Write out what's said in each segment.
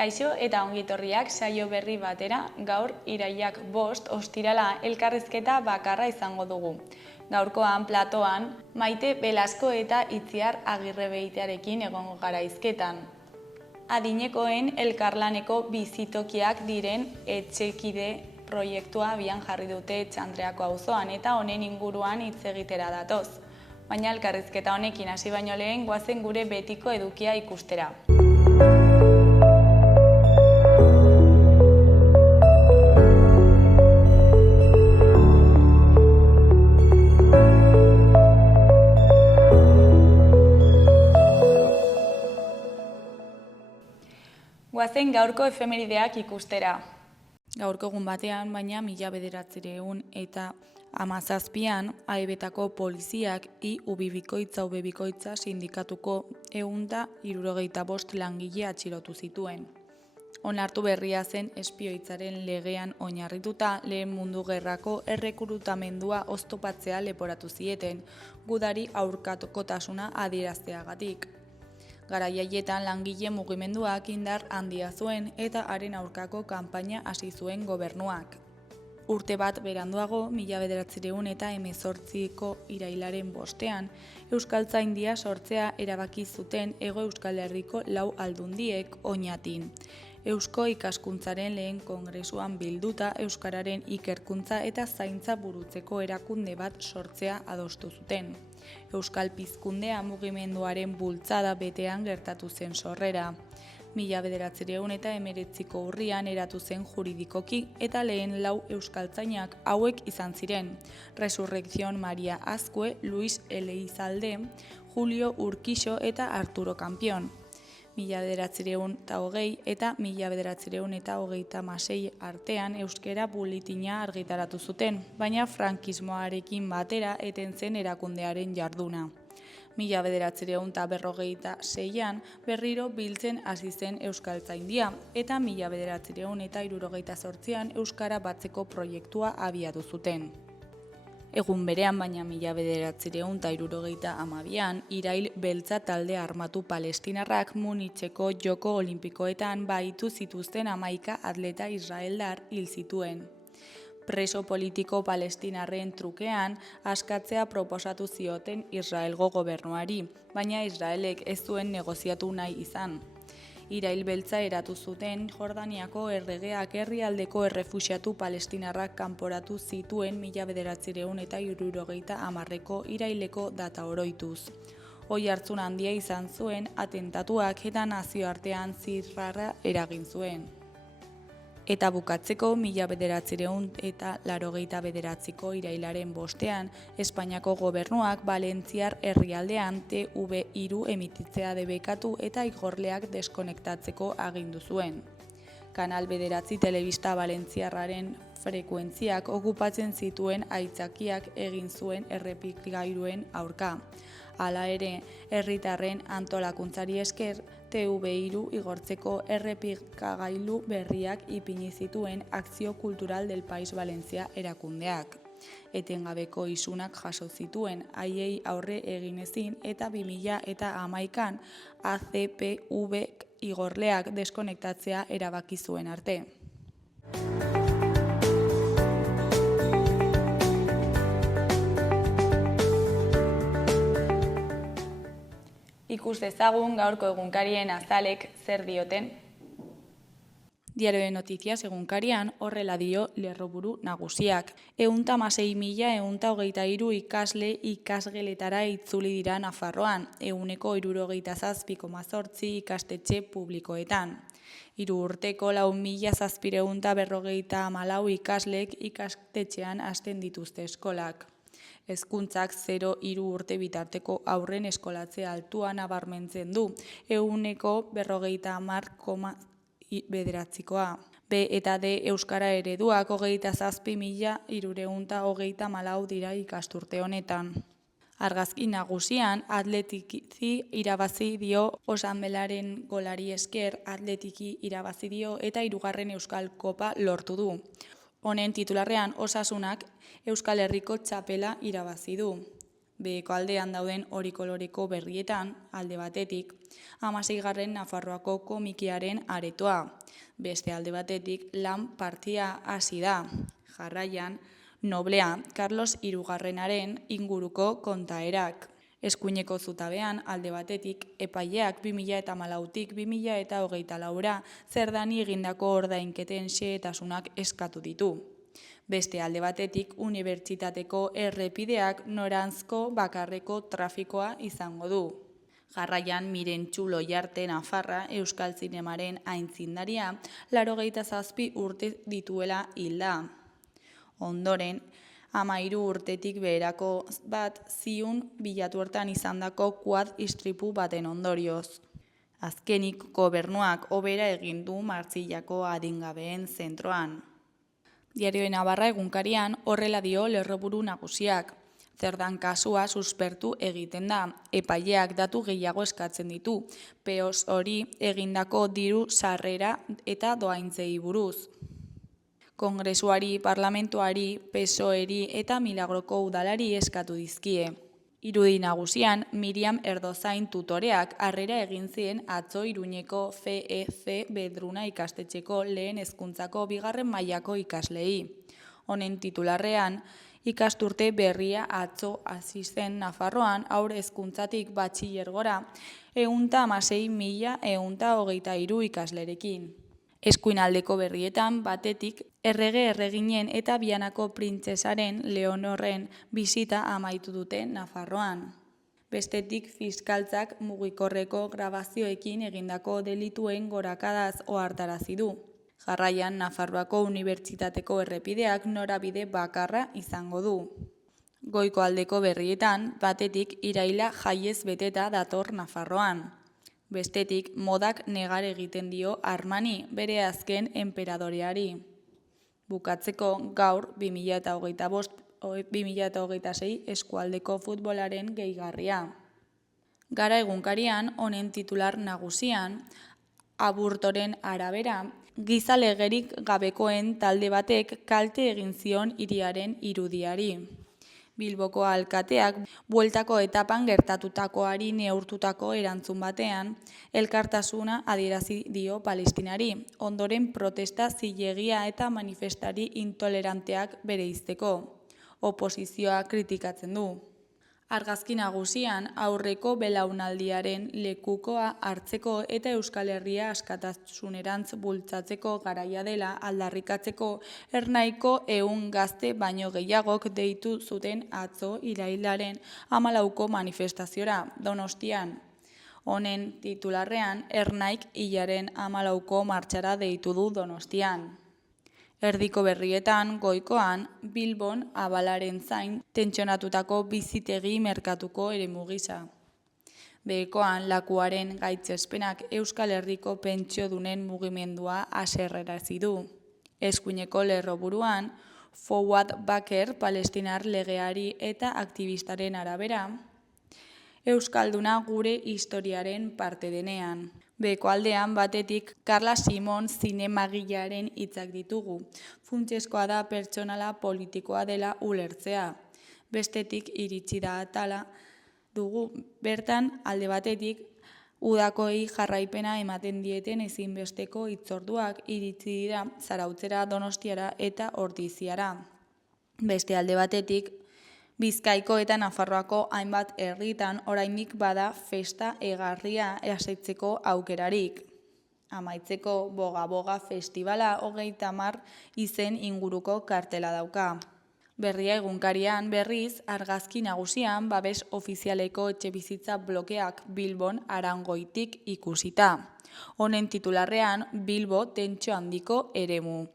Kaixo eta ongitorriak saio berri batera, gaur irailak 5 ostirala elkarrizketa bakarra izango dugu. Gaurkoan platoan, Maite Belasko eta Itziar Agirrebeitiarekin egongo gara hizketan. Adinekoen elkarlaneko bizitokiak diren etxekide proiektua abian jarri dute Txandreako auzoan eta honen inguruan hitz egitera datoz. Baina elkarrizketa honekin hasi baino lehen goazen gure betiko edukia ikustera. Goazen gaurko efemerideak ikustera. Gaurko egun batean, baina 1917an Aebetako poliziak ubibikoitza ubebikoitza sindikatuko 165 langile atxilotu zituen. Onartu berria zen espioitzaren legean oinarrituta Lehen Mundu Gerrako errekrutamendua oztopatzea leporatu zieten, gudari aurkakotasuna adierazteagatik. Garai haietan langile mugimenduak indar handia zuen eta haren aurkako kanpaina hasi zuen gobernuak. Urte bat beranduago, 1918ko irailaren 5ean, Euskaltzaindia sortzea erabaki zuten Hego Euskal Herriko 4 aldundiek Oñatin. Eusko ikaskuntzaren lehen kongresuan bilduta euskararen ikerkuntza eta zaintza burutzeko erakunde bat sortzea adostu zuten. Euskal Pizkundea mugimenduaren bultzada betean gertatu zen sorrera. 1919ko urrian eratu zen juridikoki eta lehen 4 euskaltzainak hauek izan ziren: Resurrección Maria Azkue, Luis Eleizalde, Julio Urkixo eta Arturo Campion. 1920 eta 1936 artean euskera buletina argitaratu zuten, baina frankismoarekin batera eten zen erakundearen jarduna. 1946an berriro biltzen hasi zen Euskaltzaindia eta 1978an euskara batzeko proiektua abiatu zuten. Egun berean, baina 1972an, Irail Beltza talde armatu palestinarrak Municheko Joko Olinpikoetan bahitu zituzten 11 atleta israeldar hil zituen. Preso politiko palestinarren trukean askatzea proposatu zioten Israelgo gobernuari, baina Israelek ez zuen negoziatu nahi izan. Irail Beltza eratu zuten Jordaniako erregeak herrialdeko errefuxiatu palestinarrak kanporatu zituen 1970ko iraileko data oroituz. Oihartzun handia izan zuen atentatuak eta nazioartean zirrara eragin zuen. Eta bukatzeko 1989ko irailaren 5ean, Espainiako gobernuak Valentziar herrialdean TV3 emititzea debekatu eta igorleak deskonektatzeko agindu zuen. Kanal 9 telebista valentziarraren frekuentziak okupatzen zituen aitzakiak egin zuen errepikailuen aurka. Hala ere, herritarren antolakuntzari esker, TV3 igortzeko errepikagailu berriak ipini zituen Akzio Kultural del País Valencia erakundeak. Etengabeko isunak jaso zituen, haiei aurre egin ezin eta 2011an ACPV igorleak deskonektatzea erabaki zuen arte. Ikus dezagun gaurko egunkarien azalek zer dioten. Diario de Noticias egunkarian horrela dio lerroburu nagusiak. 116.123 ikasle ikasgeletara itzuli dira Nafarroan, 77,8 ikastetxe publikoetan. 3 urteko 4.754 ikaslek ikastetxean hasten dituzte eskolak. Hezkuntzak 0-3 urte bitarteko haurren eskolatze altua nabarmentzen du, 50,9%. B eta D euskara ereduak 27.334 dira ikasturte honetan. Argazki nagusian, Atletiki irabazi dio Osanbelaren golari esker, Atletiki irabazi dio eta 3. Euskal Kopa lortu du. Honen titularrean Osasunak Euskal Herriko txapela irabazi du. Beheko aldean dauden hori koloreko berrietan, alde batetik, 16. Nafarroako komikiaren aretoa. Beste alde batetik, lan partia hasi da. Jarraian, noblea, Carlos Hirugarrenaren inguruko kontaerak. Eskuineko zutabean, alde batetik, epaileak 2014tik 2024 zerdani egindako ordainketen xehetasunak eskatu ditu. Beste alde batetik, unibertsitateko errepideak noranzko bakarreko trafikoa izango du. Jarraian, Mirentxu Loiarte Nafarra Euskal Zinemaren aitzindaria 87 urte dituela hilda. Ondoren, 13 urtetik beherako bat ziun bilatu hortan izandako quad istripu baten ondorioz. Azkenik, gobernuak hobera egin du Martxillako adingabeen zentroan. Diario de Navarra egunkarian horrela dio lerroburu nagusiak. Zerdan kasua suspertu egiten da, epaileak datu gehiago eskatzen ditu, peos hori egindako diru sarrera eta doaintzei buruz. Kongresuari, parlamentuari, PSOEri eta Milagroko udalari eskatu dizkie. Irudi nagusian, Miriam Erdozain tutoreak harrera egin zien atzo Iruñeko FEC Bedruna ikastetxeko lehen hezkuntzako 2. mailako ikaslei. Honen titularrean, ikasturte berria atzo hasi zen Nafarroan haur hezkuntzatik batxilergora 116.123 ikaslerekin. Eskuinaldeko berrietan batetik erreginen eta Bianako printzesaren Leonorren bisita amaitu dute Nafarroan. Bestetik fiskaltzak mugikorreko grabazioekin egindako delituen gorakadaz ohartarazi du. Jarraian Nafarroako Unibertsitateko errepideak norabide bakarra izango du. Goiko aldeko berrietan batetik iraila jaiez beteta dator Nafarroan. Bestetik, modak negar egiten dio Armani bere azken enperadoreari. Bukatzeko gaur 2025-2026 eskualdeko futbolaren gehigarria. Gara egunkarian, honen titular nagusian, Aburtoren arabera, giza legerik gabekoen talde batek kalte egin zion hiriaren irudiari. Bilboko alkateak bueltako etapan gertatutakoari neurtutako erantzun batean, elkartasuna adierazi dio Palestinari, ondoren protesta zilegia eta manifestari intoleranteak bereizteko. Oposizioa kritikatzen du. Argazki nagusian aurreko belaunaldiaren lekukoa hartzeko eta Euskal Herria askatasunerantz bultzatzeko garaia dela aldarrikatzeko Ernaiko 100 gazte baino gehiagok deitu zuten atzo irailaren 14ko manifestaziora Donostian. Honen titularrean Ernaik hilaren 14ko martxara deitu du Donostian. Erdiko berrietan, goikoan, Bilbon abalaren zain tentsionatutako bizitegi merkatuko eremu gisa. Behekoan, lakuaren gaitzespenak Euskal Herriko pentsiodunen mugimendua haserrerazi du. Eskuineko lerroburuan, Fouad Baker palestinar legeari eta aktivistaren arabera, Euskalduna gure historiaren parte denean. Beheko aldean batetik Carla Simon zinemagilearen hitzak ditugu. Funtsezkoa da pertsonala politikoa dela ulertzea. Bestetik iritsi da atala dugu. Bertan alde batetik udakoei jarraipena ematen dieten ezinbesteko hitzorduak iritsi dira Zarautzera, Donostiara eta Ordiziara. Beste alde batetik Bizkaiko eta Nafarroako hainbat herritan oraindik bada festa egarria asetzeko aukerarik. Amaitzeko Boga-Boga festivala 30 izen inguruko kartela dauka. Berria egunkarian berriz argazki nagusian babes ofizialeko etxebizitza blokeak Bilbon Arangoitik ikusita. Honen titularrean Bilbo tentsio handiko eremu.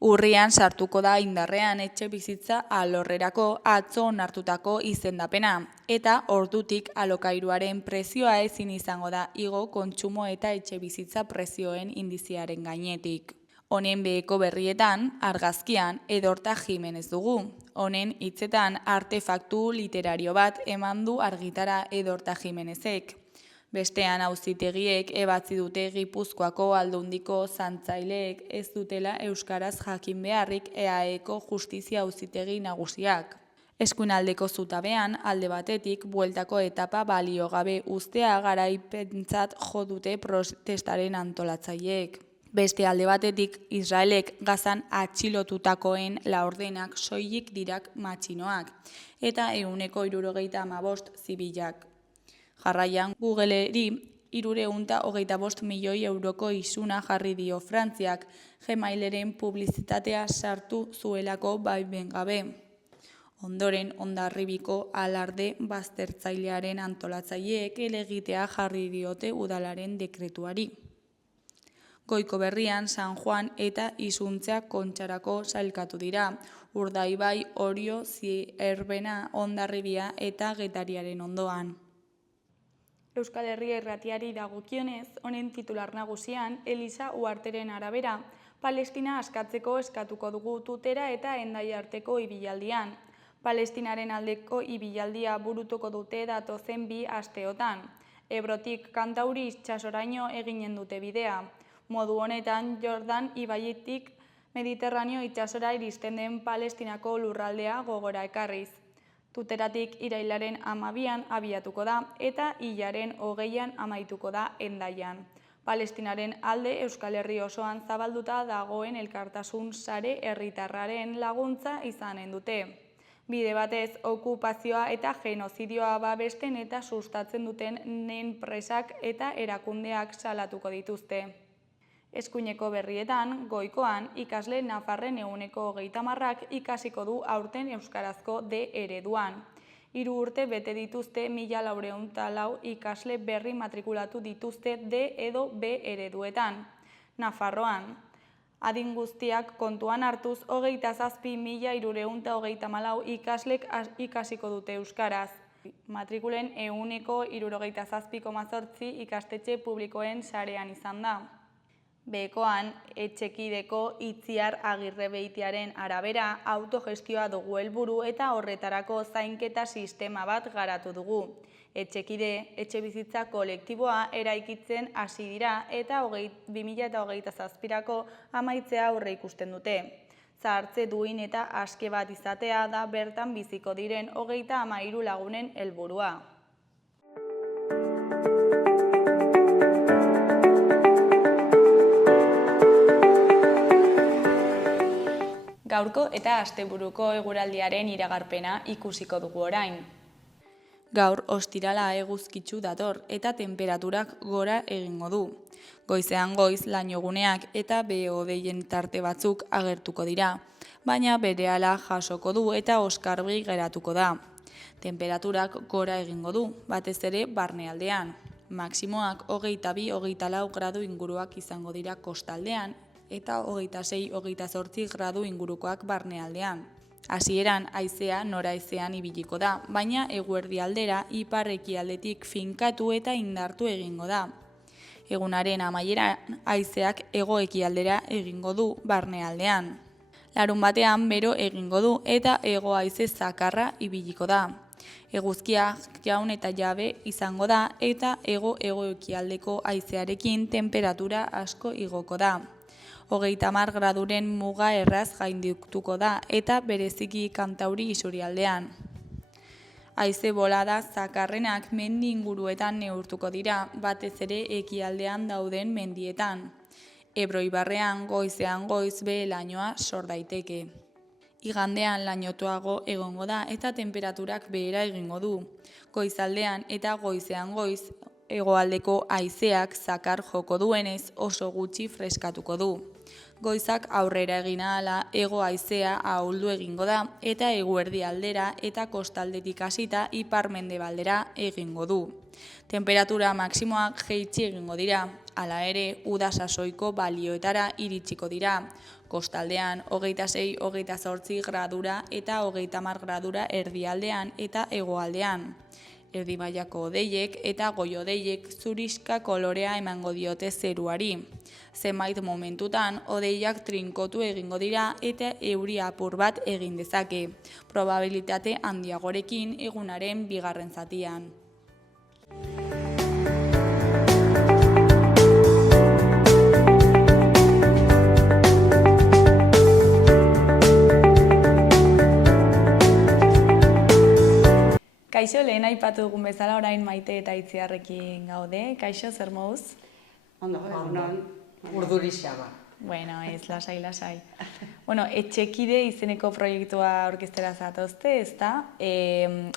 Urrian sartuko da indarrean etxebizitza alorrerako atzo onartutako izendapena eta ordutik alokairuaren prezioa ezin izango da igo kontsumo eta etxebizitza prezioen indiziaren gainetik. Honen beheko berrietan, argazkian Edorta Jimenez dugu. Honen hitzetan artefaktu literario bat eman du argitara Edorta Jimenezek. Bestean auzitegiek ebatzi dute Gipuzkoako Aldundiko zantzaileek ez dutela euskaraz jakin beharrik EAEko justizia auzitegi nagusiak. Eskuinaldeko zutabean, alde batetik, bueltako etapa balio gabe uztea garaipentzat jo dute protestaren antolatzaileek. Beste alde batetik, Israelek Gazan atxilotutakoen laurdenak soilik dirak matxinoak, eta 75 zibilak. Jarraian, Googleri 325 milioi euroko isuna jarri dio Frantziak, Gmaileren publizitatea sartu zuelako baimen gabe. Ondoren, Hondarribiko alarde baztertzailearen antolatzaileek helegitea jarri diote udalaren dekretuari. Goiko Berrian, San Juan eta Izuntzea Kontxarako sailkatu dira, Urdaibai, Orio, Zierbena, Hondarribia eta Getariaren ondoan. Euskal Herria Irratiari dagokionez, honen titular nagusian, Elisa Uharteren arabera, Palestina askatzeko eskatuko dugu Tutera eta Hendaia arteko ibilaldian. Palestinaren aldeko ibilaldia burutuko dute datozen 2 asteotan. Ebrotik Kantauri itsasoraino eginen dute bidea. Modu honetan, Jordan ibaietik Mediterraneo itsasora iristen den Palestinako lurraldea gogora ekarriz. Tuteratik irailaren 12an abiatuko da eta hilaren 20an amaituko da Hendaian. Palestinaren alde Euskal Herri osoan zabalduta dagoen elkartasun sare herritarraren laguntza izanen dute. Bide batez, okupazioa eta genozidioa babesten eta sustatzen duten enpresak eta erakundeak salatuko dituzte. Eskuineko berrietan, Goikoan, ikasle nafarren 30%ak ikasiko du aurten euskarazko D ereduan. 3 urte bete dituzte 1404 ikasle berri matrikulatu dituzte D edo B ereduetan. Nafarroan, adin guztiak kontuan hartuz 27.334 ikaslek ikasiko dute euskaraz. Matrikulen 67,8% ikastetxe publikoen sarean izan da. Bekoan, Etxekideko Itziar Agirrebeitiaren arabera autogestioa dugu helburu eta horretarako zainketa sistema bat garatu dugu. Etxekide, etxebizitza kolektiboa eraikitzen hasi dira eta 2027ko amaitzea aurre ikusten dute. Zahartze duin eta aske bat izatea da bertan biziko diren 33 lagunen helburua. Gaurko eta asteburuko eguraldiaren iragarpena ikusiko dugu orain. Gaur ostirala eguzkitsu dator eta tenperaturak gora egingo du. Goizean goiz lainoguneak eta behe-hodeien tarte batzuk agertuko dira, baina berehala jasoko du eta oskarbi geratuko da. Tenperaturak gora egingo du, batez ere barnealdean. Maximoak 22-24 gradu inguruak izango dira kostaldean, eta 26-28 gradu ingurukoak barnealdean. Hasieran haizea noraizean ibiliko da, baina eguerdialdera ipar-ekialdetik finkatu eta indartu egingo da. Egunaren amaieran haizeak hego-ekialdera egingo du barnealdean. Larunbatean bero egingo du eta hego-haize zakarra ibiliko da. Eguzkia jaun eta jabe izango da eta hego-ekialdeko haizearekin tenperatura asko igoko da. 30 graduren muga erraz gaindituko da eta bereziki Kantauri isurialdean. Haize bolada zakarrenak mendi inguruetan neurtuko dira, batez ere ekialdean dauden mendietan. Ebro ibarrean goizean goiz behe lainoa sor daiteke. Igandean lainotuago egongo da eta tenperaturak behera egingo du. Goizaldean eta goizean goiz hegoaldeko haizeak zakar joko duenez oso gutxi freskatuko du. Goizak aurrera egin ahala hego haizea ahuldu egingo da eta eguerdi aldera eta kostaldetik hasita ipar-mendebaldera egingo du. Temperatura maximoak jaitsi egingo dira, hala ere uda sasoiko balioetara iritsiko dira. Kostaldean 26-28 gradura eta 30 gradura erdialdean eta hegoaldean. Erdi mailako hodeiek eta goi-hodeiek zurixka kolorea emango diote zeruari. Zenbait momentutan hodeiak trinkotu egingo dira eta euri apur bat egin dezake, probabilitate handiagorekin egunaren bigarren zatian. Kaixo, lehen aipatu dugun bezala orain Maite eta Itziarrekin gaude. Kaixo, zer moduz? Ondo, egunon. Urduri xama. Bueno, ez, lasai. Bueno, Etxekide izeneko proiektua orkestera zatozte, ez da?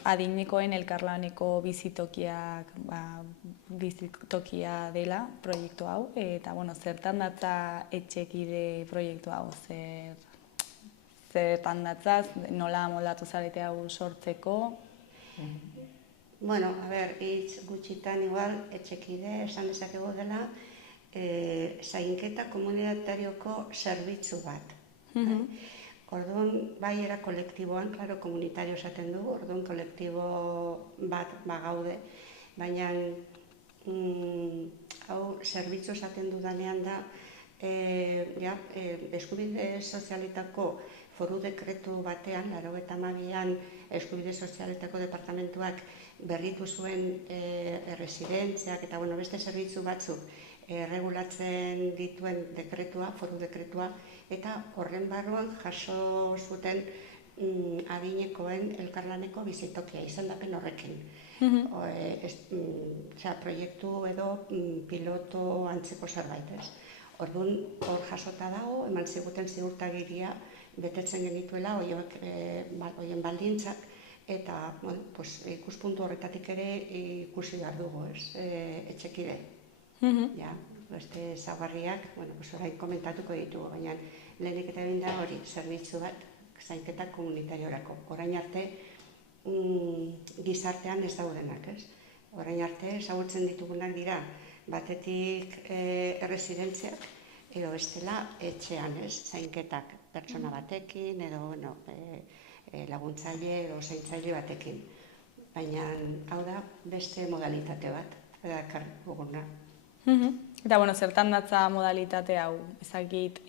Adinekoen elkarlaneko bizitokia dela proiektu hau. Eta, bueno, zertan datza Etxekide proiektu hau? Zertan datzaz, nola moldatu zarete hau sortzeko? Bueno, a ber, hitz gutxitan igual, Etxekide esan dezakegu dela, zainketa komunitarioko zerbitzu bat. Orduan, bai era kolektiboan, klaro, komunitario esaten du, orduan kolektibo bat bagaude, baina hau zerbitzu esaten dudanean da, eskubide sozialetako foru dekretu batean, 92an eskubide sozialetako departamentuak berritu zuen erresidentziak eta beste zerbitzu batzuk regulatzen dituen dekretua, foru dekretua, eta horren barruan jaso zuten adinekoen elkarlaneko bizitokia izendapen horrekin. Proiektu edo piloto antzeko zerbait, ez? Orduan, hor jasota dago, eman ziguten ziurtagiria betetzen genituela horien baldintzak, eta ikuspuntu horretatik ere ikusi behar dugu, ez, Etxekide. Beste ezaugarriak, orain komentatuko ditugu, baina lehenik eta behin da hori, zerbitzu bat, zainketa komunitariorako. Orain arte, gizartean ez daudenak, ez? Orain arte, ezagutzen ditugunak dira, batetik erresidentziak, edo bestela etxean, ez? Zainketak pertsona batekin, edo laguntzaile edo zaintzaile batekin. Baina, hau da, beste modalitate bat, edakar duguna. Eta, zertan datza modalitate hau? Ezakit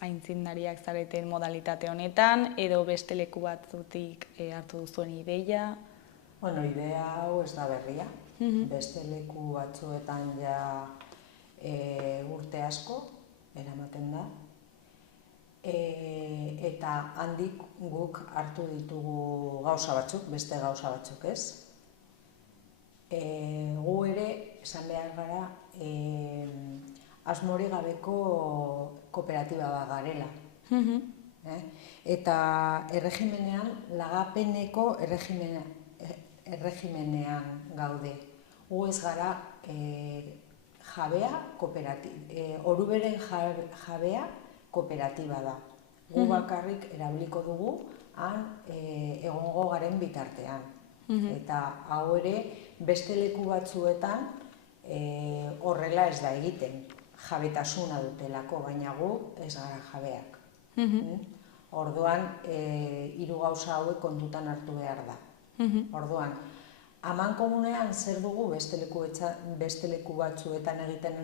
aintzindariak zareten modalitate honetan, edo beste leku batzutik hartu duzuen ideia? Idea hau ez da berria. Beste leku batzuetan ja urte asko eramaten da. Eta handik guk hartu ditugu gauza batzuk, beste gauza batzuk, ez? Gu ere, esan behar gara, asmori gabeko kooperatiba bat garela. Eta erregimenean, lagapeneko erregimenean gaude. Gu ez gara jabea, oruberen jabea kooperatiba da. Gu bakarrik erabiliko dugu han egongo garen bitartean. Eta hau ere beste leku batzuetan horrela ez da egiten, jabetasuna dutelako, baina gu ez gara jabeak. Orduan, hiru gauza hauek kontutan hartu behar da. Orduan, amankomunean zer dugu beste leku batzuetan egiten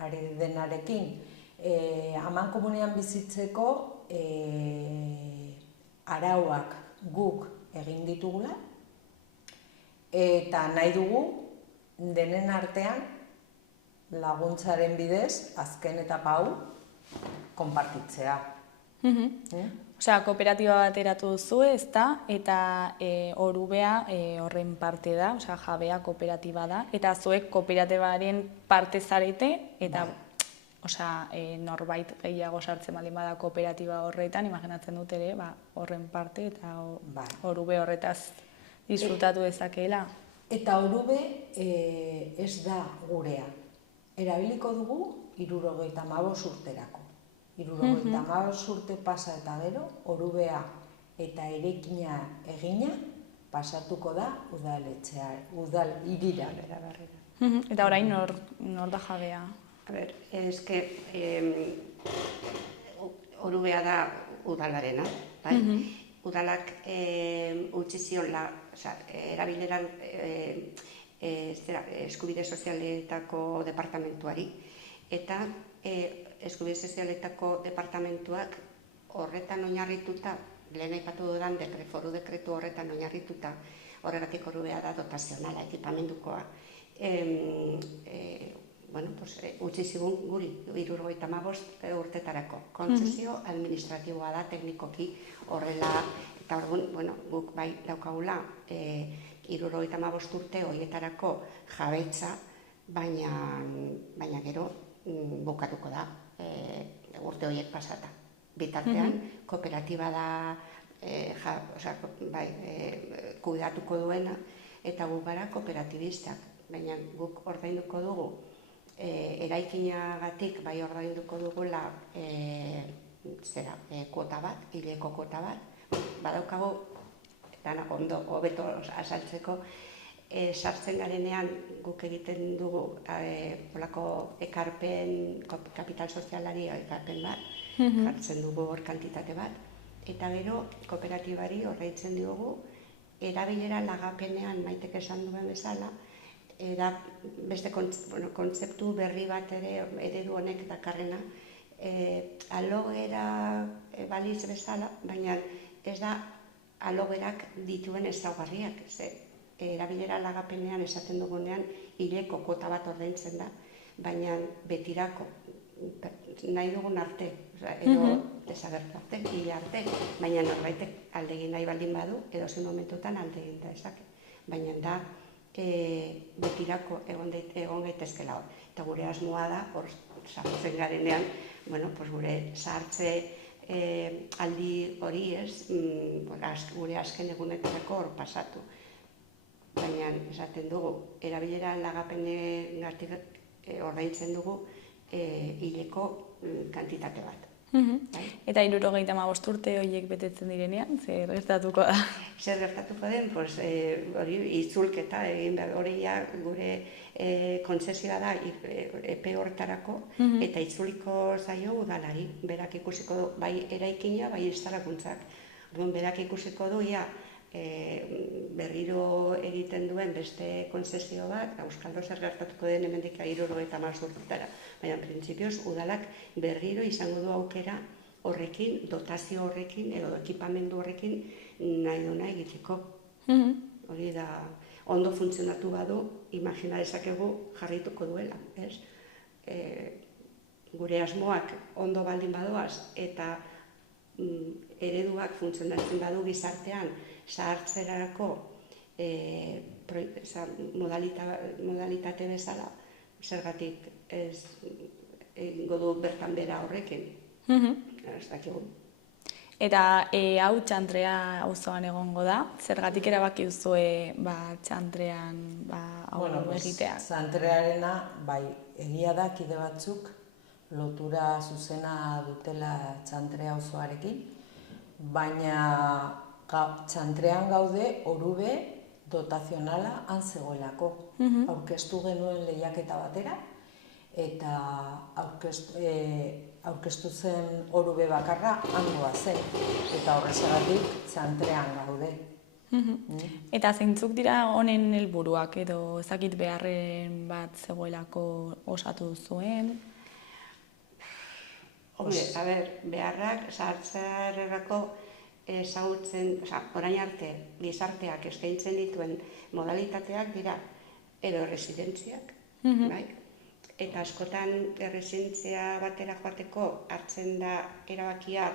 ari denarekin, amankomunean bizitzeko arauak guk egin ditugula, eta nahi dugu denen artean laguntzaren bidez azken etapa hau konpartitzea. Osea, kooperatiba bat eratu duzu, ezta? Eta orubea horren parte da, osea, jabea kooperatiba da, eta zuek kooperatibaren parte zarete, eta norbait gehiago sartzen baldin bada kooperatiba horretan, imaginatzen dut ere, horren parte eta orube horretaz disfrutatu dezakeela. Eta orube ez da gurea. Erabiliko dugu 75 urterako. 75 urte pasa eta gero, orubea eta erekina egina pasatuko da udal hirira. Eta orain nor da jabea? A ber, orubea da udalarena, bai? Udalak utzi zion erabileran eskubide sozialetako departamentuari, eta eskubide sozialetako departamentuak horretan oinarrituta, lehen aipatu dudan foru dekretu horretan oinarrituta, horregatik orubea da dotazionala, ekipamendukoa. Utzi zigun guri 75 urtetarako. Kontzesio administratiboa da teknikoki horrela, eta orduan guk bai daukagula 75 urte horietarako jabetza, baina gero bukatuko da urte horiek pasata. Bitartean, kooperatiba da kudeatuko duena, eta guk gara kooperatibistak, baina guk ordainduko dugu eraikinagatik bai ordainduko dugula kuota bat, hileko kuota bat, badaukagu, danak ondo, hobeto azaltzeko, sartzen garenean guk egiten dugu olako ekarpen, kapital sozialari ekarpen bat, jartzen dugu hor kantitate bat, eta gero kooperatibari ordaintzen diogu erabilera lagapenean Maitek esan duen bezala, beste kontzeptu berri bat ere eredu honek dakarrena, alogera baliz bezala, baina ez da alogerak dituen ezaugarriak. Erabilera lagapenean esaten dugunean hileko kuota bat ordaintzen da, baina betirako, nahi dugun arte, edo desagertu arte, hila arte, baina norbaitek aldegin nahi baldin badu, edo zen momentutan aldegin da ezak. Baina da betirako egon gaitezkela hor. Eta gure asmoa da, hor sartzen garenean, gure sartze aldi hori gure azken egunetarako hor pasatu. Baina esaten dugu, erabilera lagapenengatik ordaintzen dugu hileko kantitate bat. Eta 75 urte horiek betetzen direnean, zer gertatuko da? Zer gertatuko den, hori itzulketa egin behar, hori gure kontzesioa da epe horretarako, eta itzuliko zaio udalari, berak ikusiko du, bai eraikina, bai instalakuntzak. Berak ikusiko du, berriro egiten duen beste konzesio bat, Euskaldo zer gertatuko den hemendik 70 urtetara. Baina, printzipioz, udalak berriro izango du aukera horrekin, dotazio horrekin, edo ekipamendu horrekin nahi duna egiteko. Hori da, ondo funtzionatu badu, imagina dezakegu jarrituko duela. Gure asmoak ondo baldin badoaz, eta ereduak funtzionatzen badu gizartean, zahartzerarako modalitate bezala, zergatik ez egingo du bertan bera horrekin. Ez dakigu. Eta hau Txantrea auzoan egongo da, zergatik erabaki duzue Txantrean hau egiteak? Txantrearena, bai, egia da kide batzuk lotura zuzena dutela Txantrea auzoarekin, baina Txantrean gaude Orube dotazionala han zegoelako. Aurkeztu genuen lehiaketa batera, eta aurkeztu zen Orube bakarra hangoa zen, eta horrezagatik Txantrean gaude. Eta zeintzuk dira honen helburuak, edo ezakit beharren bat zegoelako osatu duzuen? Beharrak zahartzerarako ezagutzen, orain arte gizarteak eskaintzen dituen modalitateak dira edo erresidentziak, eta askotan erresidentzia batera joateko hartzen da erabakia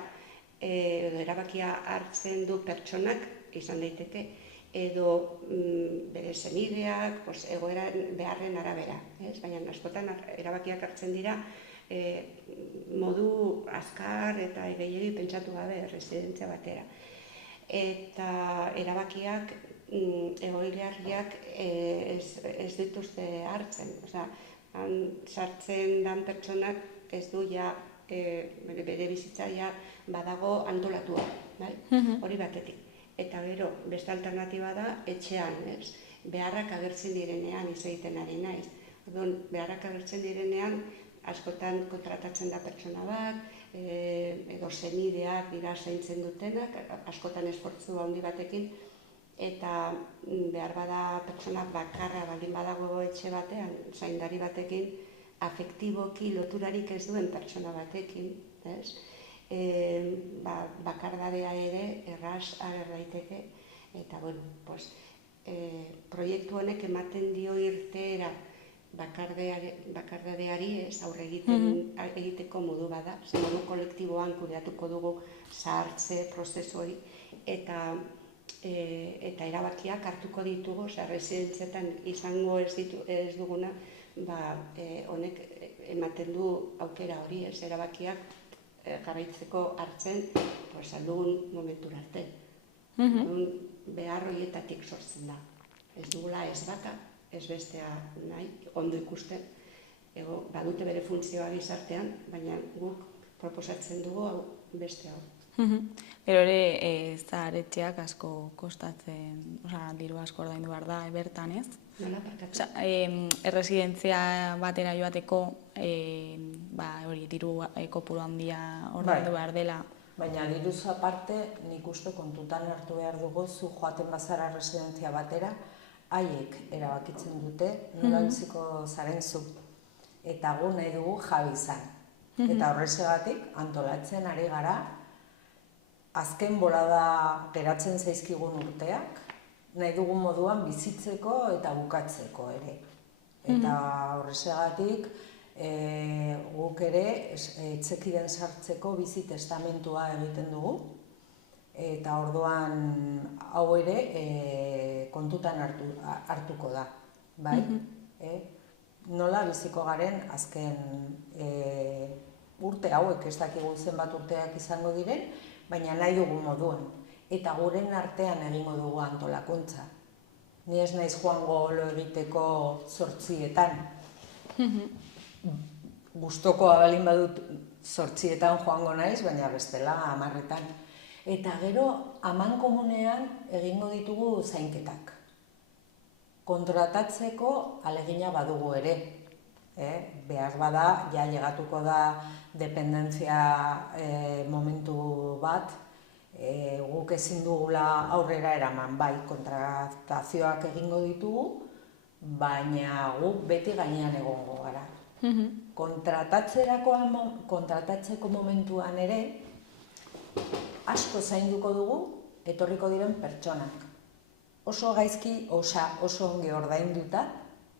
hartzen du pertsonak izan daiteke, edo bere senideak egoera beharren arabera, baina askotan erabakiak hartzen dira modu azkar eta gehiegi pentsatu gabe residentzia batera. Eta erabakiak egoiliarriak ez dituzte hartzen. Han sartzen dan pertsonak ez du bere bizitzaia badago antolatua, hori batetik. Eta gero, beste alternatiba da etxean, beharrak agertzen direnean hitz egiten ari naiz. Beharrak agertzen direnean askotan kontratatzen da pertsona bat, edo senideak dira zaintzen dutenak, askotan esfortzu handi batekin, eta behar bada pertsona bakarra baldin badago etxe batean, zaindari batekin, afektiboki loturarik ez duen pertsona batekin, bakardadea ere erraz ager daiteke, eta proiektu honek ematen dio irteera bakardadeari aurre egiteko modu bada, modu kolektiboan kudeatuko dugu zahartze prozesu hori, eta eta erabakiak hartuko ditugu, residentzietan izango ez duguna, honek ematen du aukera hori, erabakiak jarraitzeko hartzen aldugun momentura arte. Behar horietatik sortzen da. Ez dugula ez bata, ez bestea nahi, ondo ikusten, badute bere funtzioa gizartean, baina guk proposatzen dugu hau beste hau. Gero ere zaharetxeak asko kostatzen, diru asko ordaindu behar da bertan, ez? Nola, parkatu? Erresidentzia batera joateko diru kopuru handia ordaindu behar dela. Baina diruz aparte, nik uste kontutan hartu behar dugu zu joaten bazara residentzia batera, haiek erabakitzen dute nola biziko zaren zu. Eta gu nahi dugu jabi izan. Eta horrezegatik antolatzen ari gara, azken bolada geratzen zaizkigun urteak, nahi dugun moduan bizitzeko eta bukatzeko ere. Eta horrezegatik, guk ere etxekiden sartzeko bizi testamentua egiten dugu, eta orduan hau ere kontutan hartuko da. Nola biziko garen azken urte hauek, ez dakigu zenbat urteak izango diren, baina nahi dugu moduan. Eta guren artean egingo dugu antolakuntza. Ni ez naiz joango lo egiteko 8etan. Gustokoa balin badut 8etan joango naiz, baina bestela 10etan. Eta gero amankomunean egingo ditugu zainketak. Kontratatzeko alegina badugu ere. Behar bada, ja llegatuko da dependentzia momentu bat, guk ezin dugula aurrera eraman, bai, kontratazioak egingo ditugu, baina guk beti gainean egongo gara. Kontratatzeko momentuan ere, asko zainduko dugu etorriko diren pertsonak. Oso gaizki, oso ongi ordainduta,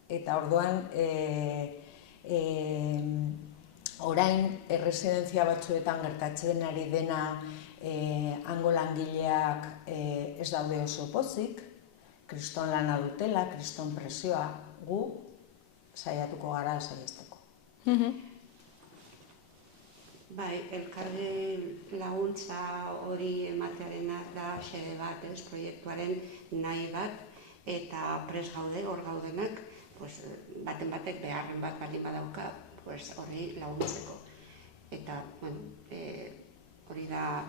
eta orduan orain erresidentzia batzuetan gertatzen ari dena hango langileak ez daude oso pozik, kriston lana dutela, kriston presioa, gu saiatuko gara saihesteko. Bai, elkarri laguntza hori ematearena da xede bat, proiektuaren nahi bat, eta pres gaude, hor gaudenak, baten batek beharren bat baldin badauka horri laguntzeko. Eta hori da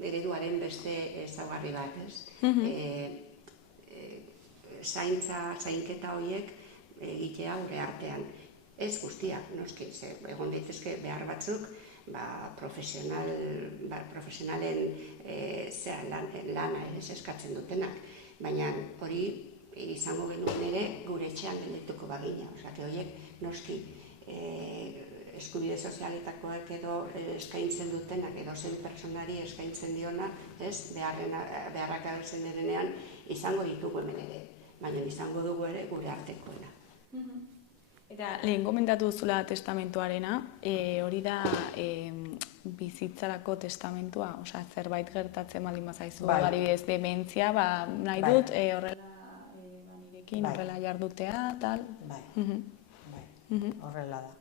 ereduaren beste ezaugarri bat, zainketa horiek egitea gure artean. Ez guztiak, noski, egon daitezke behar batzuk, profesionalen lana eskatzen dutenak, baina hori izango genuen ere gure etxean geldituko bagina. Horiek noski eskubide sozialetakoak edo eskaintzen dutenak, edo zen pertsonari eskaintzen diona, beharrak agertzen denean izango ditugu hemen ere, baina izango dugu ere gure artekoena. Eta lehen komentatu duzula testamentuarena, hori da bizitzarako testamentua, zerbait gertatzen baldin bazaizu, adibidez dementzia, nahi dut horrela nirekin horrela jardutea, tal. Bai, horrela da.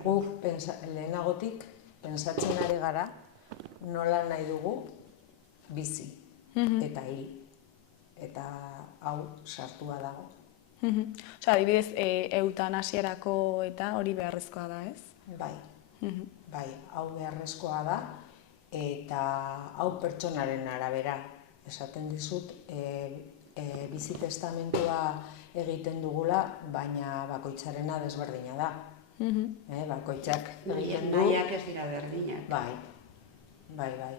Guk lehenagotik pentsatzen ari gara nola nahi dugu bizi eta hil, eta hau sartua dago. Adibidez, eutanasiarako eta hori beharrezkoa da, ez? Bai, hau beharrezkoa da, eta hau pertsonaren arabera. Esaten dizut, bizi testamentua egiten dugula, baina bakoitzarena desberdina da. Bakoitzak egiten du... Nahiak ez dira berdinak. Bai.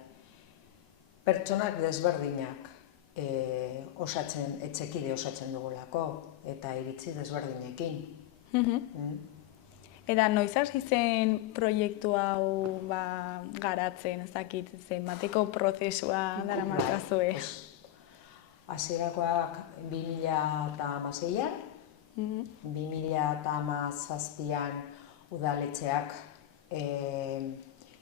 Pertsonak desberdinak etxekide osatzen dugulako, eta iritzi desberdinekin. Eta noiz hasi zen proiektu hau garatzen, ez dakit, zenbateko prozesua daramatzazue? Hasierakoak 2016an, 2017an udaletxeak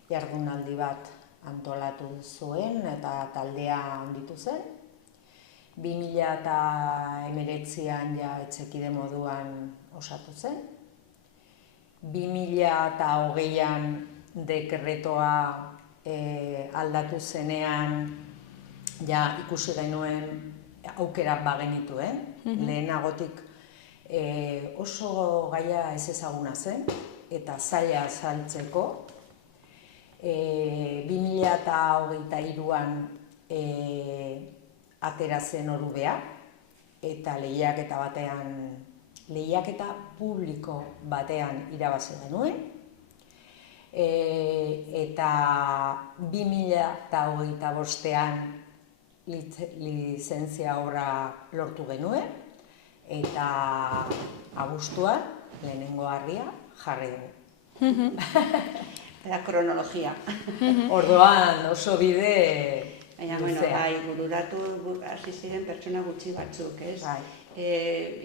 jardunaldi bat antolatu zuen eta taldea handitu zen. 2019an ja etxekide moduan osatu zen. 2020an dekretoa aldatu zenean ja ikusi genuen aukerak bagenituen. Lehenagotik oso gaia ez ezaguna zen eta zaila azaltzeko. 2023an atera zen Orubea eta lehiaketa publiko batean irabazi genuen. Eta 2025an lizentzia obra lortu genuen eta abuztuan lehenengo harria jarri dugu. Eta kronologia. Orduan oso bide baina, bururatu hasi ziren pertsona gutxi batzuk, ez?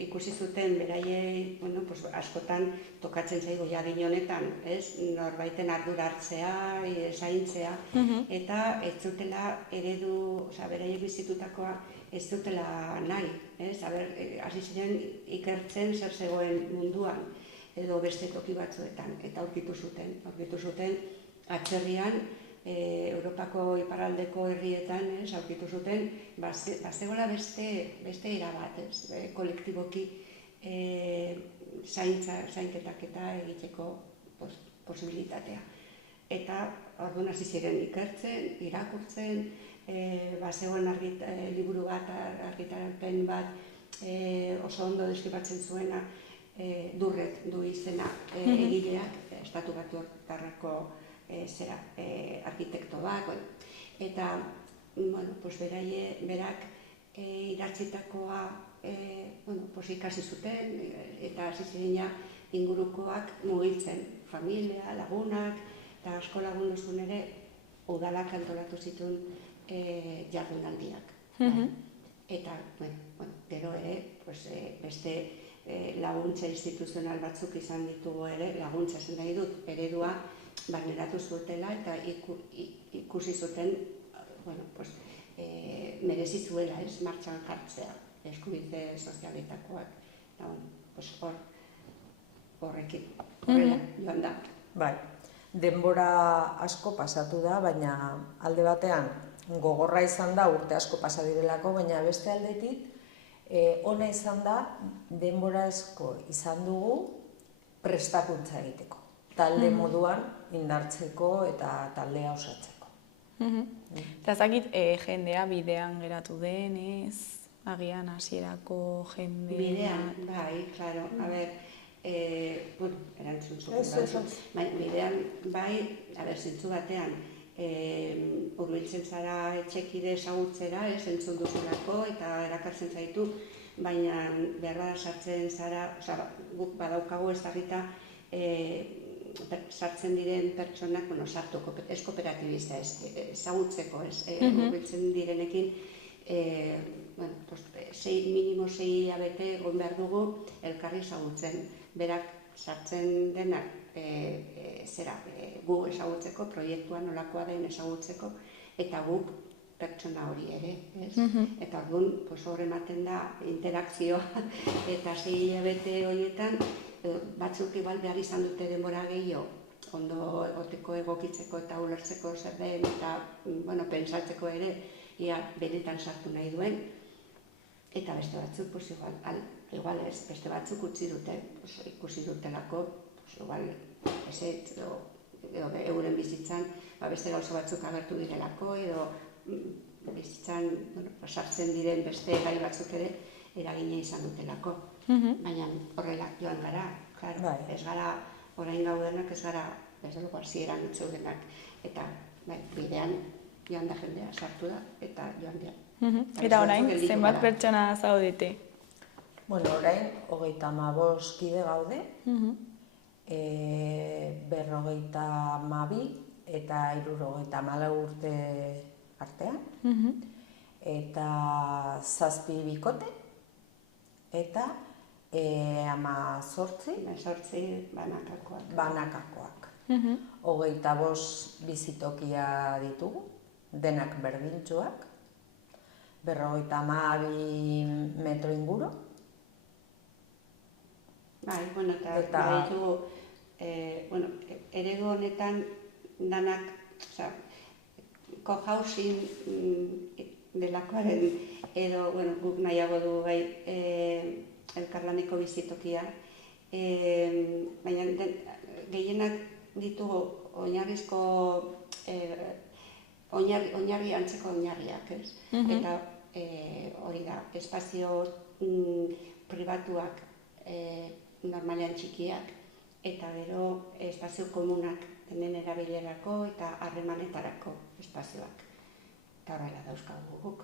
Ikusi zuten beraiei, askotan tokatzen zaigu jadin honetan, ez? Norbaiten ardura hartzea, zaintzea, eta ez zutela eredu, beraiek bizitutakoa ez zutela nahi, ez? Hasi ziren ikertzen zer zegoen munduan, edo beste toki batzuetan, eta aurkitu zuten atzerrian, Europako iparraldeko herrietan, aurkitu zuten, bazegoela beste era bat, kolektiboki zainketak eta egiteko posibilitatea. Eta orduan hasi ziren ikertzen, irakurtzen, bazegoen liburu bat, argitaralpen bat, oso ondo deskribatzen zuena, Durret du izena egileak, Estatu Batuetarreko arkitekto bat, eta berak idatzitakoa ikasi zuten, eta hasi ziren ingurukoak mugitzen, familia, lagunak, eta asko lagundu zuen ere, udalak antolatu zituen jardunaldiak. Eta, gero ere, beste laguntza instituzional batzuk izan ditugu ere, laguntza zen nahi dut, eredua barneratu zutela eta ikusi zuten merezi zuela martxan jartzea, eskubide sozialetakoak. Horrekin, horrela joan da. Bai, denbora asko pasatu da, baina alde batean gogorra izan da, urte asko pasa direlako, baina beste aldetik ona izan da, denbora asko izan dugu prestakuntza egiteko. Talde moduan indartzeko eta taldea osatzeko. Eta ezakit jendea bidean geratu denez, agian hasierako jendea... Bidean, bai, klaro, erantzun zuten. Bidean, bai, zentzu batean, hurbiltzen zara etxekide ezagutzera, entzun duzulako eta erakartzen zaitu, baina behar sartzen zara, guk badaukagu ezarrita sartzen diren pertsonak, ez kooperatibista, ezagutzeko, hurbiltzen direnekin, minimo 6 hilabete egon behar dugu elkarri ezagutzen. Berak sartzen denak gu ezagutzeko, proiektua nolakoa den ezagutzeko, eta guk pertsona hori ere. Eta orduan hor ematen da interakzioa, eta 6 hilabete horietan batzuk igual behar izan dute denbora gehiago, ondo egoteko egokitzeko eta ulertzeko zer den, eta pentsatzeko ere, ia benetan sartu nahi duen, eta beste batzuk, igual ez, beste batzuk utzi dute, ikusi dutelako, igual ezetz, edo euren bizitzan, beste gauza batzuk agertu direlako, edo bizitzan sartzen diren beste gai batzuk ere eragina izan dutelako. Baina horrela joan gara, ez gara orain gaudenak, ez gara hasieran zeudenak, eta bidean joan da jendea, sartu da, eta joan dira. Eta orain, zenbat pertsona zaudete? Orain, 35 kide gaude, 52 eta 64 urte artean, eta 7 bikote, eta 18 banakakoak. 25 bizitokia ditugu, denak berdintsuak, 52 metro inguru. Bai, eta ditugu, eredu honetan danak, cohousing delakoaren edo, guk nahiago du bai elkarlaneko bizitokia, baina gehienak ditugu oinarrizko, oinarri antzeko oinarriak, ez? Eta hori da, espazio pribatuak normalean txikiak, eta gero espazio komunak denen erabilerako eta harremanetarako espazioak. Eta horrela dauzkagu guk,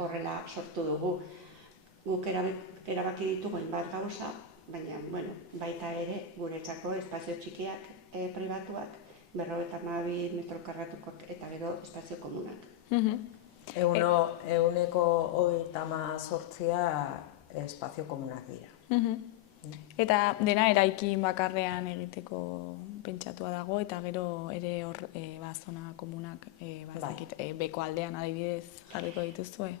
horrela sortu dugu. Guk erabaki ditugu hainbat gauza, baina baita ere guretzako espazio txikiak pribatuak, 52 metro karratukoak eta gero espazio komunak. Euneko 38 espazio komunak dira. Eta dena eraikin bakarrean egiteko pentsatua dago, eta gero ere hor zona komunak beko aldean adibidez jarriko dituzue?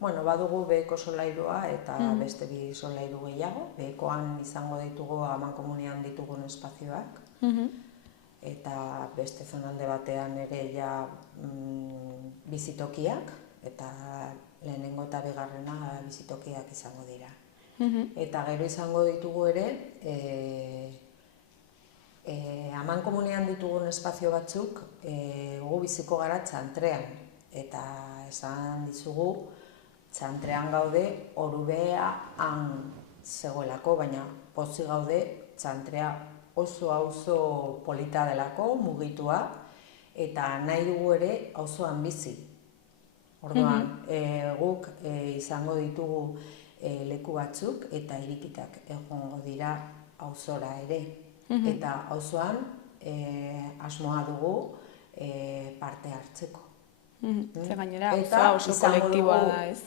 Badugu beheko solairua eta beste 2 solairu gehiago. Behekoan izango ditugu amankomunean ditugun espazioak. Eta beste zonalde batean ere bizitokiak, eta lehenengo eta bigarrena bizitokiak izango dira. Eta gero izango ditugu ere, amankomunean ditugun espazio batzuk, gu biziko gara txantrean. Eta esan dizugu, txantrean gaude Orubea han zegoelako, baina pozik gaude txantrea oso auzo polita delako, mugitua, eta nahi dugu ere auzoan bizi. Orduan, guk izango ditugu leku batzuk eta irikitak egongo dira auzora ere. Eta auzoan asmoa dugu parte hartzeko. Ze gainera auzoa oso kolektiboa da, ez?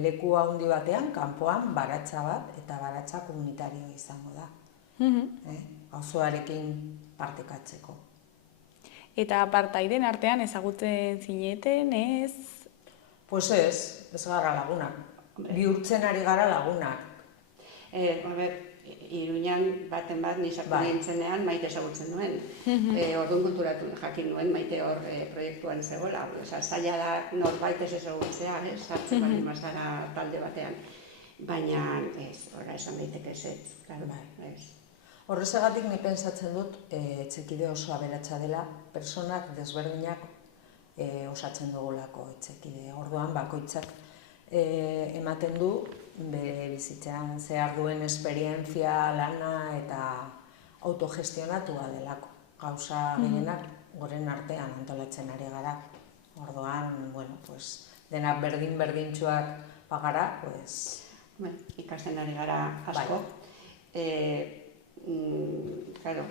Leku handi batean, kanpoan, baratza bat eta baratza komunitario izango da. Auzoarekin partekatzeko. Eta partaideen artean ezagutzen zineten, ez? Pues ez gara lagunak. Bihurtzen ari gara lagunak. Iruñan baten bat nisatu nintzenean Maite ezagutzen duen. Orduan kulturatu jakin nuen Maite hor proiektuan zegoela. Zaila da norbait ez ezagutzea, sartzen bali mazara talde batean. Baina ez, horra esan daiteke ez. Horrezegatik ni pentsatzen dut etxekide oso aberatsa dela, personak desberdinak osatzen dugulako etxekide. Orduan bakoitzak ematen du bere bizitzan zehar duen esperientzia, lana eta autogestionatua delako. Gauza gehienak goren artean antolatzen ari gara. Orduan, denak berdintsuak bagara, ikasten ari gara asko.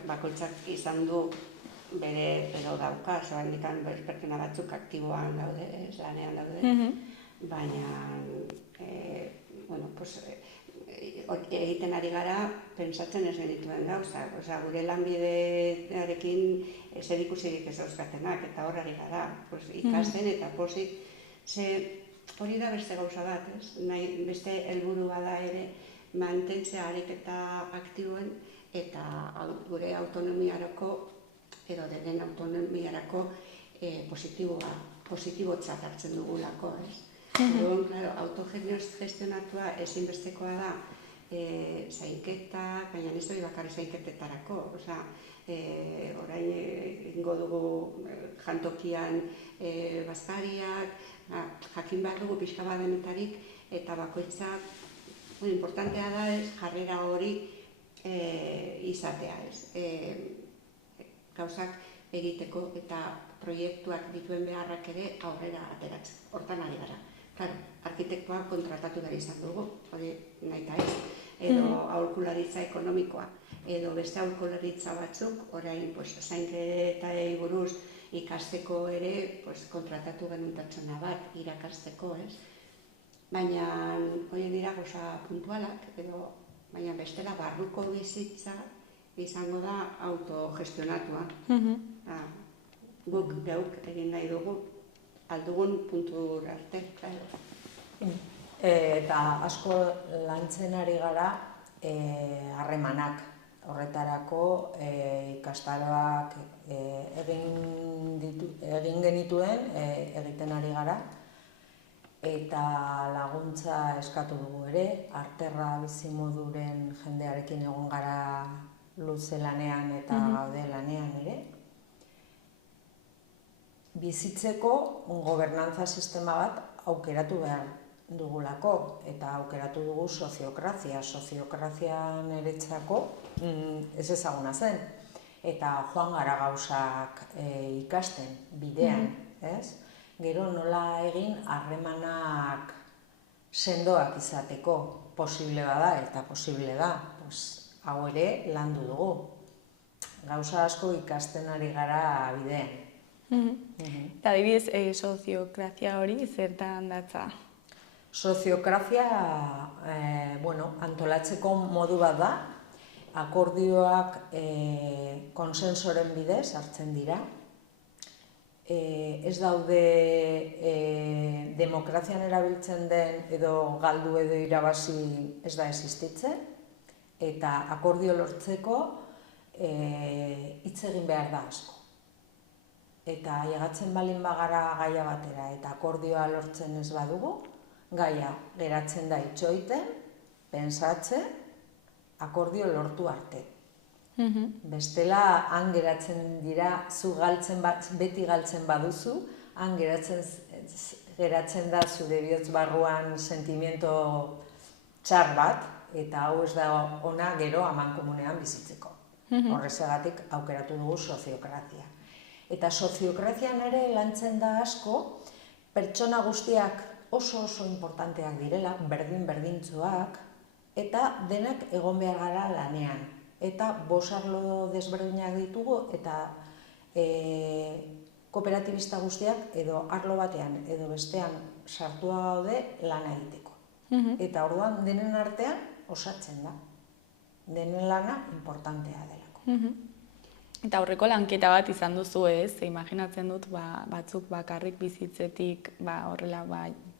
Bakoitzak izan du bere edo dauka, zorandikan pertsona batzuk aktiboan daude, lanean daude, baina egiten ari gara pentsatzen ez genituen gauza. Gure lanbidearekin zer ikusirik ez dauzkatenak, eta hor ari gara ikasten eta pozik. Hori da beste gauza bat, beste helburu bada ere mantentzea ariketa aktiboen eta gure autonomiarako edo denen autonomiarako positibotzat hartzen dugulako. Autogestionatua ezinbestekoa da zainketa, baina ez doi bakarri zainketetarako. Orain ingo dugu jantokian bazkariak, jakin behar dugu pixka bat denetarik, eta bakoitzak importantea da jarrera hori izatea. Gauzak egiteko eta proiektuak dituen beharrak ere aurrera ateratzen. Hortan ari gara. Arkitektoa kontratatu behar izan dugu, hori nahi eta ez, edo aholkularitza ekonomikoa, edo beste aholkularitza batzuk, orain zainketari buruz ikasteko ere kontratatu genuen pertsona bat irakasteko, ez? Baina hori dira goza puntualak, baina bestela barruko bizitza izango da autogestionatua. Guk geuk egin nahi dugu, aldugun puntur arte. Eta asko lantzen ari gara harremanak. Horretarako ikastaroak egin genituen, egiten ari gara. Eta laguntza eskatu dugu ere, Arterra bizimoduren jendearekin egon gara luze lanean eta gaude lanean ere. Bizitzeko gobernantza sistema bat aukeratu behar dugulako, eta aukeratu dugu soziokrazia. Soziokrazia niretzako ez ezaguna zen, eta joan gara gauzak ikasten, bidean, ez? Gero nola egin harremanak sendoak izateko posible bada, eta posible da, hau ere landu dugu. Gauza asko ikasten ari gara bidean. Eta adibidez, soziokrazia hori zertan datza? Soziokrazia, antolatzeko modu bat da, akordioak konsensoren bidez hartzen dira. Ez daude demokrazian erabiltzen den edo galdu edo irabazi ez da existitzen, eta akordio lortzeko hitz egin behar da asko. Eta ailegatzen balin bagara gaia batera eta akordioa lortzen ez badugu, gaia geratzen da itxoiten, pentsatzen, akordio lortu arte. Bestela, han geratzen dira, zu beti galtzen baduzu, han geratzen da zure bihotz barruan sentimiento txar bat, eta hau ez da ona gero amankomunean bizitzeko. Horrezagatik aukeratu dugu soziokrazia. Eta soziokrazian ere lantzen da asko, pertsona guztiak oso importanteak direla, berdintsuak, eta denak egon behar gara lanean. Eta 5 arlo desberdinak ditugu, eta kooperatibista guztiak edo arlo batean edo bestean sartua gaude lana egiteko. Eta orduan denen artean osatzen da. Denen lana importantea delako. Eta aurreko lanketa bat izan duzu ez, imaginatzen dut batzuk bakarrik bizitzetik horrela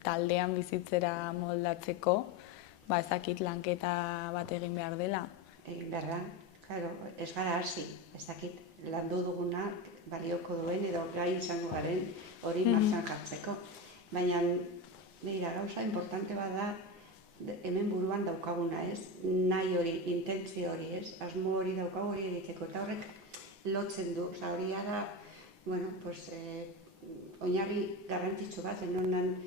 taldean bizitzera moldatzeko, ezakit lanketa bat egin behar dela. Egin behar da, claro, ez gara hasi, ezakit landu dugunak balioko duen edo gai izango garen hori martxan jartzeko. Baina, begira, gauza importante bat da, hemen buruan daukaguna ez, nahi hori, intentzio hori ez, asmo hori daukagu hori egiteko, eta horrek lotzen du, hori ara, oinarri garrantzitsu bat, denen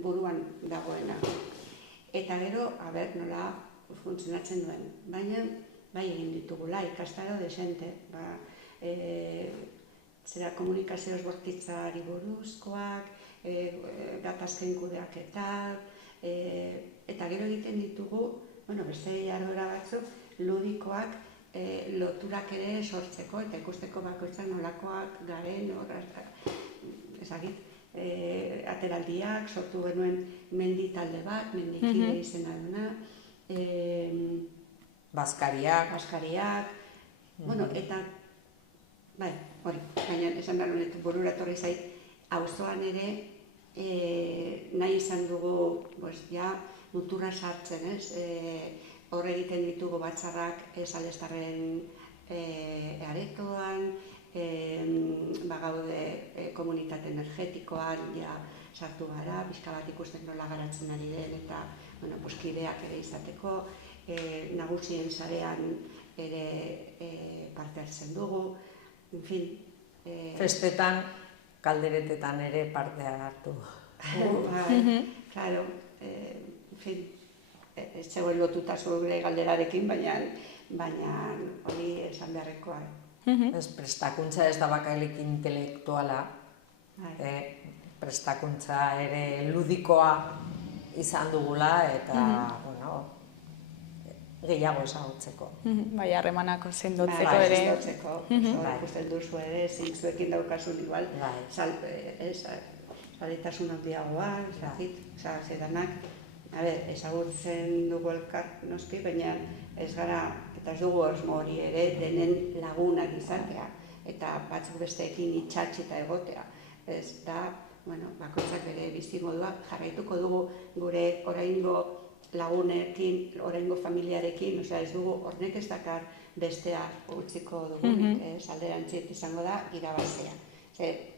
buruan dagoena. Eta gero, nola funtzionatzen duen, baina bai egin ditugula, ikastaro desente, zera komunikazioz bortitzari buruzkoak, gatazken kudeaketak, eta gero egiten ditugu, beste jarduera batzuk, ludikoak, loturak ere sortzeko eta ikusteko bakoitzak nolakoak garen, ezagit, ateraldiak, sortu genuen mendi talde bat, mendikide izena duna, Baskariak, eta, hori, baina esan behar honetu burura etorri zait, auzoan ere nahi izan dugu, muturra sartzen, ez? Hor egiten ditugu batzarrak Salestarren aretoan, gaude komunitate energetikoan sartu gara, pixka bat ikusten nola garatzen ari den, eta kideak ere izateko, nagusien sarean ere parte hartzen dugu, en fin. Festetan, kalderetetan ere parte hartu. Claro, en fin. Ez zegoen lotuta zure galderarekin, baina hori esan beharrekoa. Prestakuntza ez da bakarrik intelektuala, prestakuntza ere ludikoa izan dugula eta gehiago ezagutzeko. Bai, harremanako sendotzeko ere. Ikusten duzu ere, zintzuekin daukasun igual, saletasun handiagoa, zedanak, ezagutzen dugu elkar, noski, baina ez gara, eta ez dugu osmo hori ere, denen lagunak izatea, eta batzuk besteekin itxatxita egotea. Ez da, bueno, bakoitzak bere bizimodua jarraituko dugu gure oraingo lagunekin, oraingo familiarekin, osea ez dugu hornek ez dakar bestea utziko dugunik, alderantzit izango da irabaztea.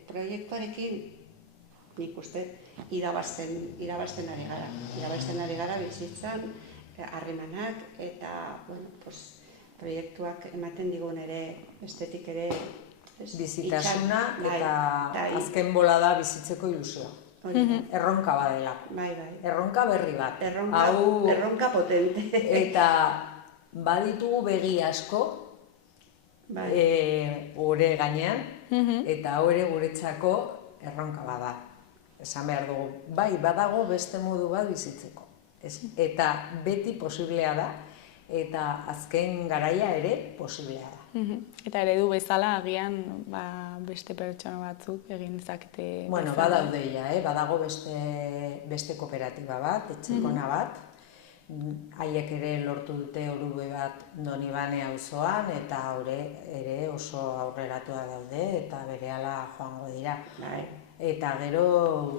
Proiektuarekin nik uste irabazten ari gara bizitzan, harremanak eta, bueno, proiektuak ematen digun ere, bestetik ere bizitasuna eta azken bolada bizitzeko ilusioa. Erronka badela. Erronka berri bat. Erronka potente. Eta baditugu begi asko gure gainean, eta hori guretzako erronka bada. Esan behar dugu, bai, badago beste modu bat bizitzeko. Eta beti posiblea da, eta azken garaia ere posiblea da. Eta eredu bezala agian beste pertsona batzuk egin dezakete. Bueno, badaude ja, badago beste kooperatiba bat, etxekona bat, haiek ere lortu dute orube bat Donibane auzoan, eta ere oso aurreratua daude, eta berehala joango dira. Eta gero,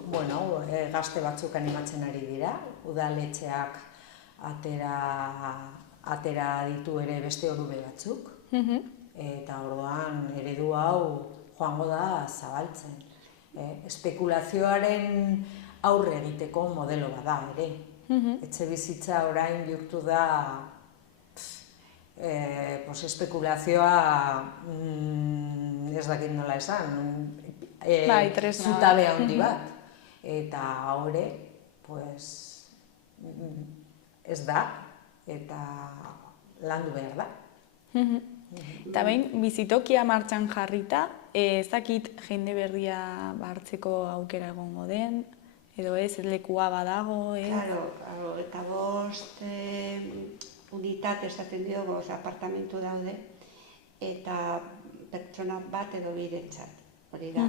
bueno, gazte batzuk animatzen ari dira, udaletxeak atera ditu ere beste orube batzuk, eta orduan eredu hau joango da zabaltzen. Espekulazioaren aurre egiteko modelo bada ere. Etxe bizitza orain bihurtu da espekulazioa ez dakit nola esan, zutabe handi bat. Eta hori ez da, eta landu behar da. Eta behin, bizitokia martxan jarrita, ezakit jende berria hartzeko aukera egongo den, edo ez, lekua badago, ez? Claro, eta 5 unitate esaten diogu, apartamentu daude, eta pertsona bat edo birentzat. Hori da,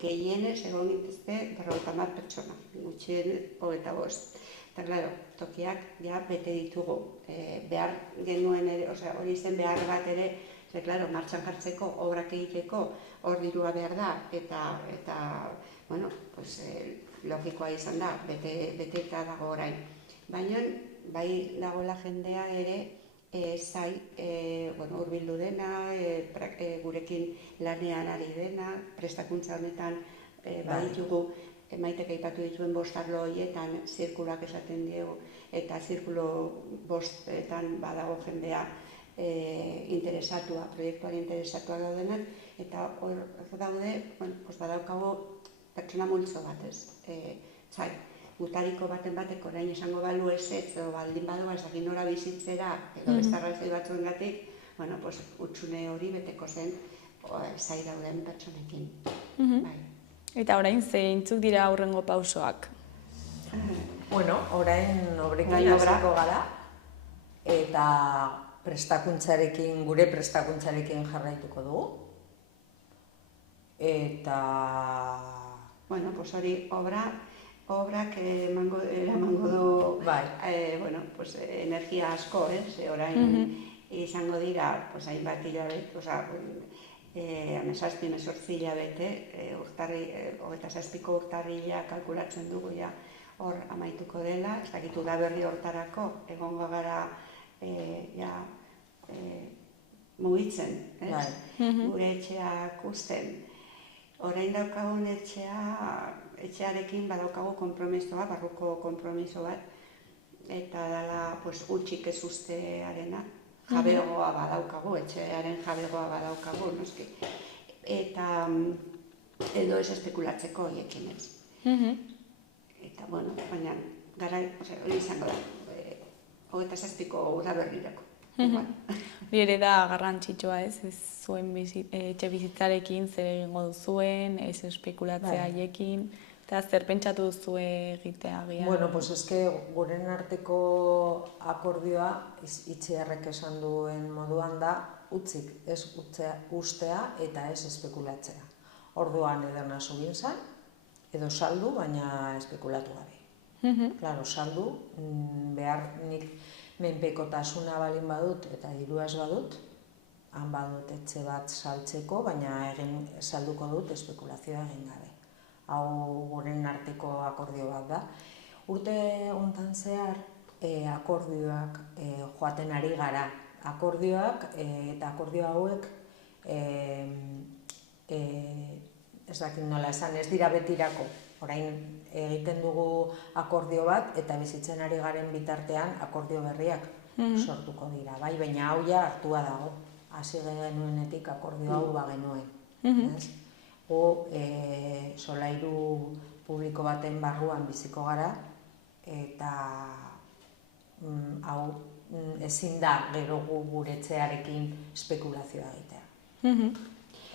gehienez egon gintezke 50 pertsona, gutxien 25. Eta, claro, tokiak ja bete ditugu, behar genuen ere, hori zen behar bat ere, claro, martxan jartzeko, obrak egiteko, hor dirua behar da, eta, bueno, logikoa izan da, bete eta dago orain. Baina, bai dagoela jendea ere, zai, hurbildu dena, gurekin lanean ari dena, prestakuntza honetan baditugu, Maitek aipatu dituen 5 arlo horietan zirkuloak esaten diegu, eta zirkulo 5etan badago jendea interesatua, proiektuari interesatua daudenak, eta hor daude, badaukago pertsona multzo bat, zai, gutariko baten batek orain esango balu ezetz, edo baldin badoa ez dakit nora bizitzera, edo beste arrazoi batzuengatik, hutsune hori beteko zen zai dauden pertsonekin. Eta orain zeintzuk dira aurrengo pausoak? Bueno, orain obrekin hasiko gara, eta gure prestakuntzarekin jarraituko dugu. Eta... Bueno, hori obrak eramango du energia asko, orain izango dira hainbat hilabete, 17 hilabete, 27ko urtarrila kalkulatzen dugu hor amaituko dela, ez dakit udaberri hortarako egongo gara mugitzen, gure etxeak uzten. Orain daukagun etxearekin badaukagu konpromiso bat, barruko konpromiso bat, eta dela utxik ez ustearena, jabegoa badaukagu, etxearen jabegoa badaukagu, noski. Eta edo ez espekulatzeko horiekin ez. Eta, bueno, baina hori izango da, 27ko udaberrirako. Hori ere da garrantzitsua ez zuen etxe bizitzarekin zer egingo duzuen, ez espekulatzea haiekin, eta zer pentsatu duzue egitea agian? Bueno, eske guren arteko akordioa, Itziarrek esan duen moduan da, utzik ez ustea eta ez espekulatzea. Orduan edena sugintzan, edo saldu, baina espekulatu gabe. Claro, saldu, menpekotasuna balin badut eta dirua ez badut, han badut etxe bat saltzeko, baina salduko dut espekulazioa egin gabe. Hau guren arteko akordio bat da. Urte hontan zehar akordioak joaten ari gara. Akordioak eta akordio hauek ez dakit nola esan, ez dira betirako. Orain egiten dugu akordio bat eta bizitzen ari garen bitartean akordio berriak sortuko dira. Bai, baina hau ja hartua dago. Hasi genuenetik akordio hau bagenuen. Solairu publiko baten barruan biziko gara eta hau ezin da gero gure etxearekin espekulazioa egitea.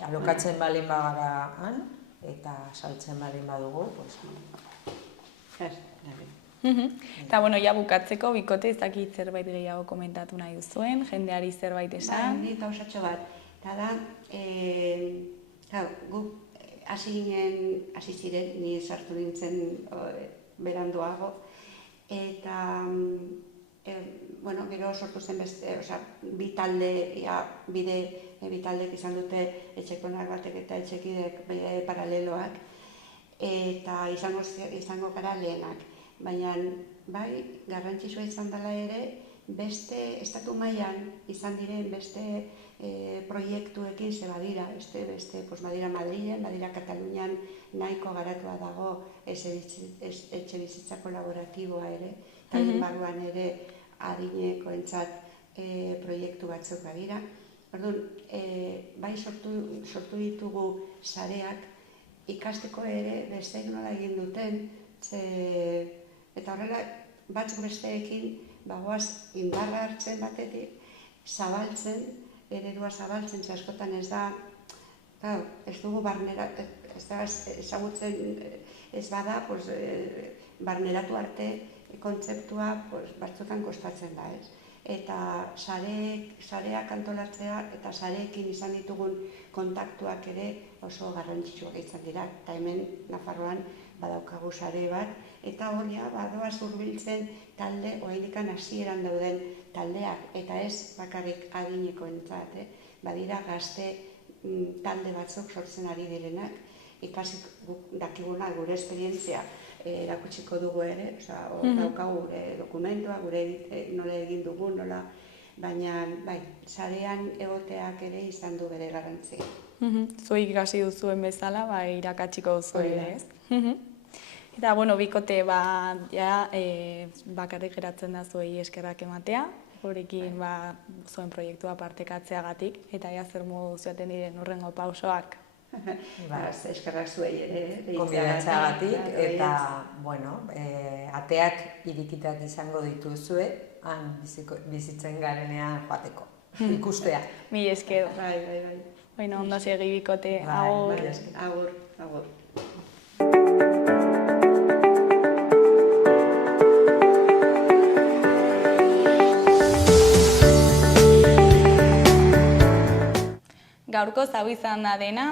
Alokatzen balin bagara han eta saltzen balin badugu, Eta, ja bukatzeko, bikote ez dakit zerbait gehiago komentatu nahi duzuen, jendeari zerbait esan. Bai, eta osatxo bat. Eta da, guk hasi ziren, ni sartu nintzen beranduago, eta, gero sortu zen beste, bi taldek izan dute etxekonak batek eta etxekidek paraleloak, eta izango gara lehenak. Baina, bai, garrantzitsua izan dela ere, beste estatu mailan izan diren beste proiektuekin ze badira, badira Madrilen, badira Katalunian nahiko garatua dago etxe bizitza kolaboratiboa ere, eta barruan ere adinekoentzat proiektu batzuk badira. Orduan, bai sortu ditugu sareak ikasteko ere besteek nola egin duten, eta horrela batzuk besteekin bagoaz indarra hartzen batetik, zabaltzen, eredua zabaltzen, askotan ez da, ez dugu ezagutzen ez bada, barneratu arte kontzeptua batzutan kostatzen da, ez? Eta sareak antolatzea eta sareekin izan ditugun kontaktuak ere oso garrantzitsuak izan dira. Eta hemen Nafarroan badaukagu sare bat, eta hori badoaz hurbiltzen talde, oraindik hasieran dauden taldeak, eta ez bakarrik adinekoentzat, badira gazte talde batzuk sortzen ari direnak, ikasik dakiguna gure esperientzia erakutsiko dugu ere, daukagu gure dokumentua, gure nola egin dugu, nola, baina sarean egoteak ere izan du bere garrantzia. Zuek ikasi duzuen bezala, irakatsiko duzu ere, ez? Eta, bikote, bakarrik geratzen da zuei eskerrak ematea, gurekin zuen proiektua partekatzeagatik, eta zer modu zuaten diren hurrengo pausoak. Eskerrak zuei ere, gonbidatzeagatik, eta, ateak irikitak izango dituzue, han bizitzen garenean joateko, ikustea. Mila esker. Bai. Ondo segi bikote, agur. Agur. Gaurko hau izan da dena,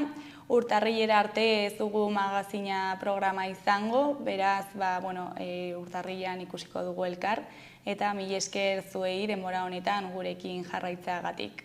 urtarrilera arte ez dugu magazina programa izango, beraz, urtarrilean ikusiko dugu elkar, eta mila esker zuei denbora honetan gurekin jarraitzeagatik.